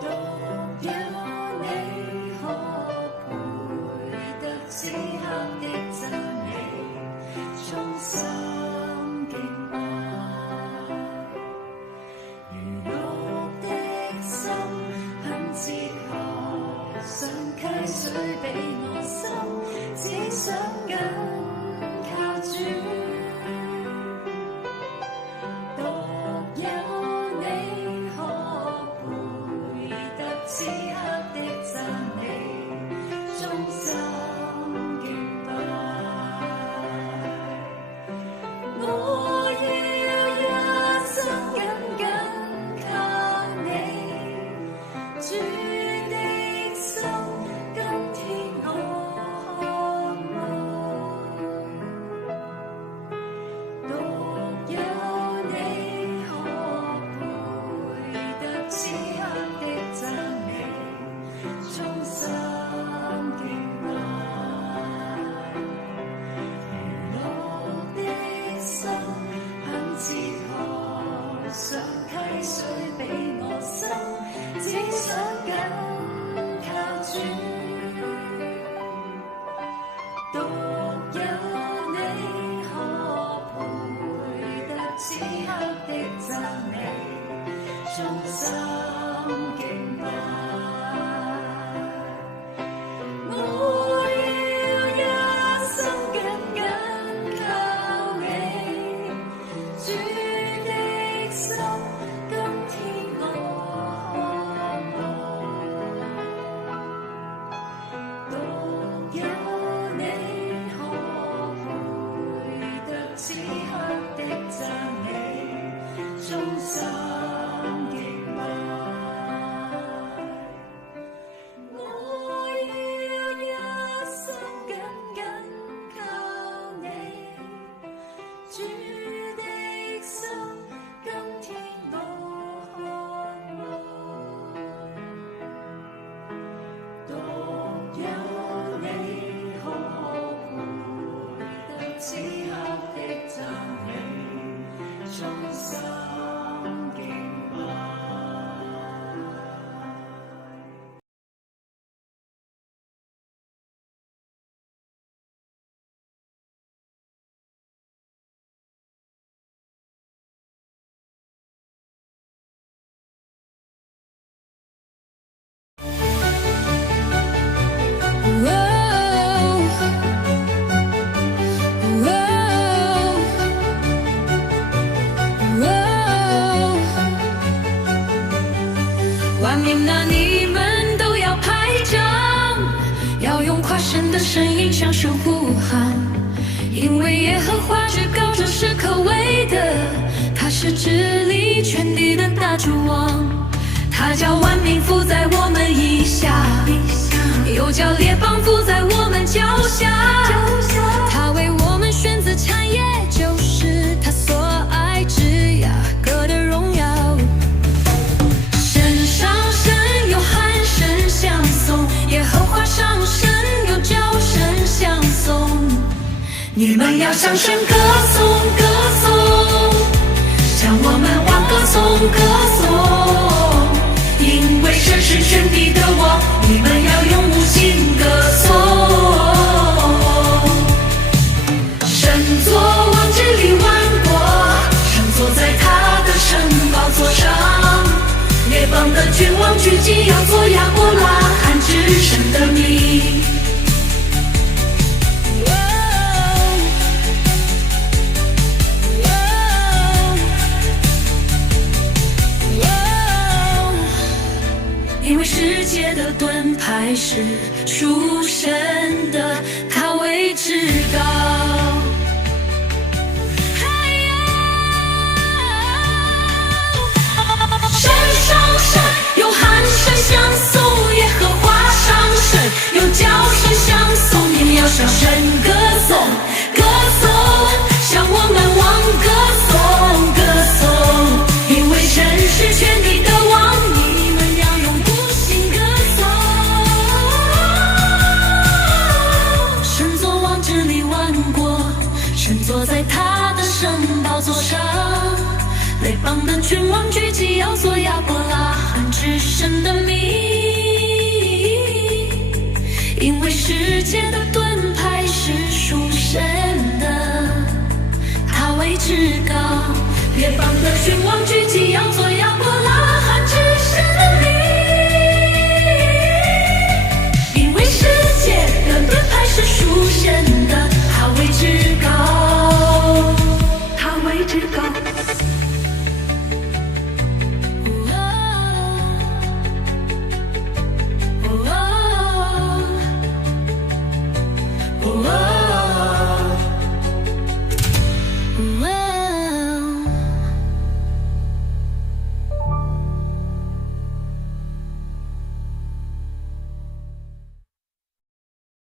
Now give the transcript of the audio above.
獨有你可配得此刻的讚美，衷心敬拜。如鹿的心很自豪，想溪水比我深，只想緊靠主。想溪水比我深，只想緊靠主。獨有你可配得此刻的讚美，衷心敬拜。我要一生緊緊靠你，主。衷心敬拜，我要一生緊緊靠你，主的心今天我渴望，獨有你可配得此刻的讚美，衷心。万民啊，你们都要拍掌，要用夸胜的声音向神呼喊，因为耶和华至高者是可畏的，他是治理全地的大主王，他叫万民伏在我们以下，又叫列邦伏在我们脚下，他为我们选择产业，就是他所爱之雅各的荣耀。耶和华上升，有叫声相送。你们要向神歌颂，歌颂，向我们王歌颂，歌颂。因为神是全地的王，你们要用无尽歌颂。神作王治理万国，神坐在他的圣宝座上。列邦的君王聚集，要做亚伯拉罕至圣的名。因为世界的盾牌是属神的，他为至高。有喊声相送，耶和华上升，有叫声相送，你们要向神歌颂，歌颂，向我们王歌颂，歌颂，因为神是全地的王，你们要用无尽歌颂。神作王治理万国，邦的君王聚集，要做亚伯拉罕之神的名，因为世界的盾牌是属神的，他为至高。列邦的君王聚集，要做亚伯拉罕之神的名，因为世界的盾牌是属神的，他为至高，他为至高。